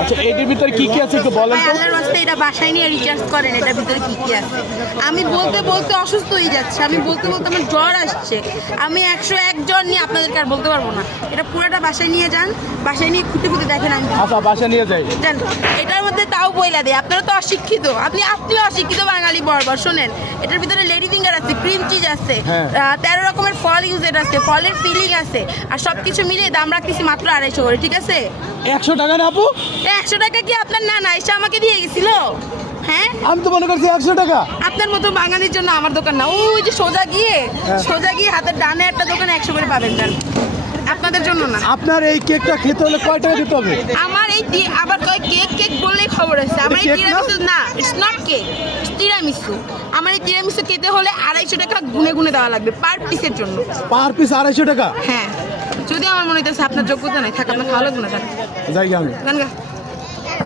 আচ্ছা এটির ভিতরে কি কি আছে একটু বলেন তো। আল্লাহর রাস্তায় এটা বাসায় নিয়ে রিচার্জ করেন, এটার ভিতরে কি কি আছে। আমি বলতে বলতে অসুস্থ হয়ে যাচ্ছে, আমি বলতে বলতে আমার জ্বর আসছে, আমি 101 জ্বর নিয়ে আপনাদেরকে আর বলতে পারবো না। এটা পুরোটা বাসায় নিয়ে যান, বাসায় নিয়ে খুঁতে খুঁতে দেখেন। আমি আচ্ছা বাসা নিয়ে যাই জান এটার মধ্যে তাও বইলা দেয়, আপনারা তো অশিক্ষিত, আপনিও অশিক্ষিত বাঙালি বরাবর। শোনেন, এটার ভিতরে লেডি ফিঙ্গার আছে, ক্রিম চিজ আছে, 13 রকমের ফল ইউজেড আছে, ফলের ফিলিং আছে, আর সবকিছু মিলিয়ে দাম রাখতেছি মাত্র 250 করে, ঠিক আছে? 100 টাকা না আপু? 100 টাকা কি আপনার না এসে আমাকে দিয়ে গেছিল? হ্যাঁ, আমি তো মনে করছি 100 টাকা। আপনার মতো বাঙালির জন্য আমার দোকান না, ওই যে সোজা গিয়ে হাতের ডানে একটা দোকানে 100 করে পাবেন। যান, আপনাদের জন্য না। আপনার এই কেকটা খেতে হলে কয় টাকা দিতে হবে? আমার এই আবার কয় কেক বললেই খবর আছে। আমার এই তিরামিসু না, ইটস নট কেক, তিরামিসু। আমার এই তিরামিসু খেতে হলে 250 টাকা গুনে গুনে দেওয়া লাগবে পার পিসের জন্য। পার পিস 250 টাকা? হ্যাঁ, যদি আমার মনে হইতেছে আপনার যোগ্যতা নাই, থাক আপনার খাওয়া লাগবে না। যাই আমি। জান গা।